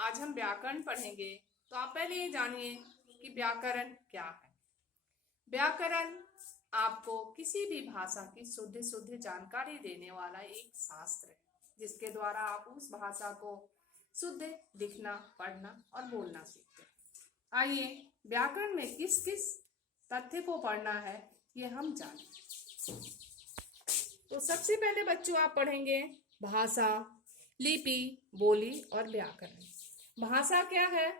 आज हम व्याकरण पढ़ेंगे। तो आप पहले ये जानिए कि व्याकरण क्या है। व्याकरण आपको किसी भी भाषा की शुद्ध शुद्ध जानकारी देने वाला एक शास्त्र है, जिसके द्वारा आप उस भाषा को शुद्ध लिखना, पढ़ना और बोलना सीखते हैं। आइए व्याकरण में किस किस तथ्य को पढ़ना है ये हम जानें। तो सबसे पहले बच्चों आप पढ़ेंगे भाषा, लिपि, बोली और व्याकरण। भाषा क्या है?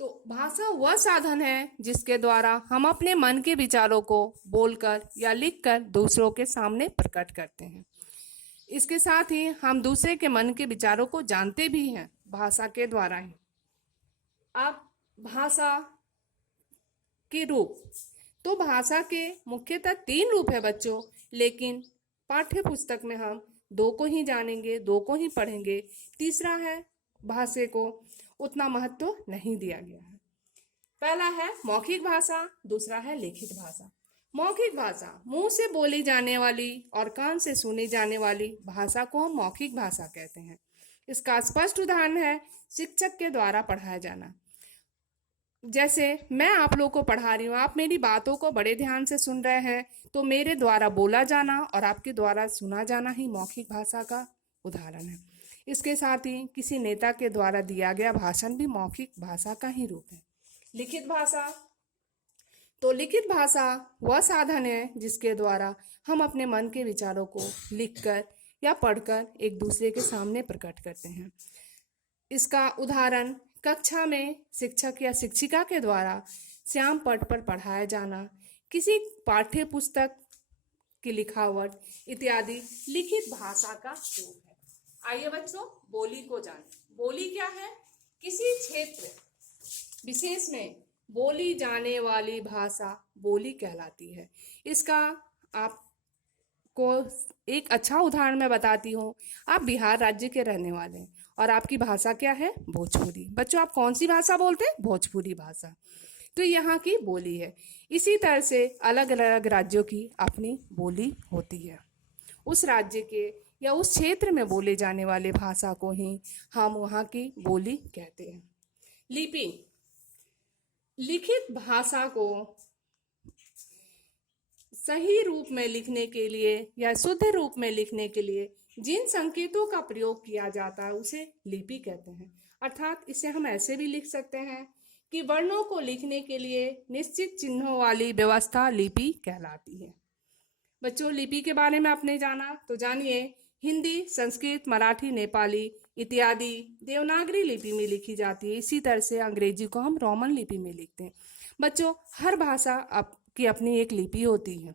तो भाषा वह साधन है जिसके द्वारा हम अपने मन के विचारों को बोलकर या लिखकर दूसरों के सामने प्रकट करते हैं। इसके साथ ही हम दूसरे के मन के विचारों को जानते भी हैं भाषा के द्वारा ही। अब भाषा के रूप, तो भाषा के मुख्यतः 3 रूप है बच्चों, लेकिन पाठ्य पुस्तक में हम 2 को ही जानेंगे, 2 को ही पढ़ेंगे। तीसरा है भाषा को उतना महत्व नहीं दिया गया है। पहला है मौखिक भाषा, दूसरा है लिखित भाषा। मौखिक भाषा मुंह से बोली जाने वाली और कान से सुनी जाने वाली भाषा को हम मौखिक भाषा कहते हैं। इसका स्पष्ट उदाहरण है शिक्षक के द्वारा पढ़ाया जाना। जैसे मैं आप लोगों को पढ़ा रही हूँ, आप मेरी बातों को बड़े ध्यान से सुन रहे हैं, तो मेरे द्वारा बोला जाना और आपके द्वारा सुना जाना ही मौखिक भाषा का उदाहरण है। इसके साथ ही किसी नेता के द्वारा दिया गया भाषण भी मौखिक भाषा का ही रूप है। लिखित भाषा, तो लिखित भाषा वह साधन है जिसके द्वारा हम अपने मन के विचारों को लिखकर या पढ़कर एक दूसरे के सामने प्रकट करते हैं। इसका उदाहरण कक्षा में शिक्षक या शिक्षिका के द्वारा श्याम पट पर पढ़ाया जाना, किसी पाठ्य पुस्तक की लिखावट इत्यादि लिखित भाषा का रूप है। आइए बच्चों बोली को जानें। बोली क्या है? किसी क्षेत्र विशेष में बोली जाने वाली भाषा बोली कहलाती है। इसका आपको एक अच्छा उदाहरण मैं बताती हूँ। आप बिहार राज्य के रहने वाले हैं और आपकी भाषा क्या है? भोजपुरी। बच्चों आप कौन सी भाषा बोलते हैं? भोजपुरी भाषा। तो यहाँ की बोली है। इसी तरह से अलग अलग राज्यों की अपनी बोली होती है। उस राज्य के या उस क्षेत्र में बोले जाने वाले भाषा को ही हम वहाँ की बोली कहते हैं। लिपि, लिखित भाषा को सही रूप में लिखने के लिए या शुद्ध रूप में लिखने के लिए जिन संकेतों का प्रयोग किया जाता है उसे लिपि कहते हैं। अर्थात इसे हम ऐसे भी लिख सकते हैं कि वर्णों को लिखने के लिए निश्चित चिन्हों वाली व्यवस्था लिपि कहलाती है। बच्चों लिपि के बारे में आपने जाना, तो जानिए हिंदी, संस्कृत, मराठी, नेपाली इत्यादि देवनागरी लिपि में लिखी जाती है। इसी तरह से अंग्रेजी को हम रोमन लिपि में लिखते हैं। बच्चों हर भाषा की अपनी एक लिपि होती है।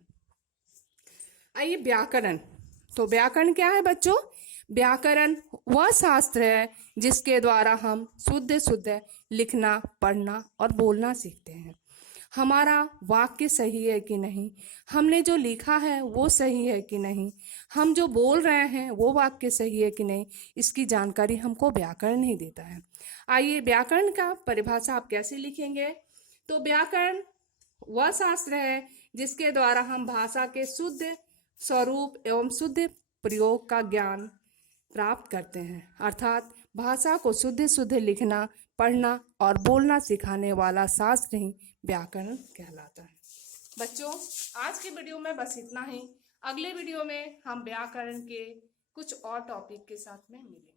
आइए व्याकरण, तो व्याकरण क्या है बच्चों? व्याकरण वह शास्त्र है जिसके द्वारा हम शुद्ध शुद्ध लिखना, पढ़ना और बोलना सीखते हैं। हमारा वाक्य सही है कि नहीं, हमने जो लिखा है वो सही है कि नहीं, हम जो बोल रहे हैं वो वाक्य सही है कि नहीं, इसकी जानकारी हमको व्याकरण ही देता है। आइए व्याकरण का परिभाषा आप कैसे लिखेंगे? तो व्याकरण वह शास्त्र है जिसके द्वारा हम भाषा के शुद्ध स्वरूप एवं शुद्ध प्रयोग का ज्ञान प्राप्त करते हैं। अर्थात भाषा को शुद्ध शुद्ध लिखना, पढ़ना और बोलना सिखाने वाला शास्त्र ही व्याकरण कहलाता है। बच्चों आज के वीडियो में बस इतना ही। अगले वीडियो में हम व्याकरण के कुछ और टॉपिक के साथ में मिलेंगे।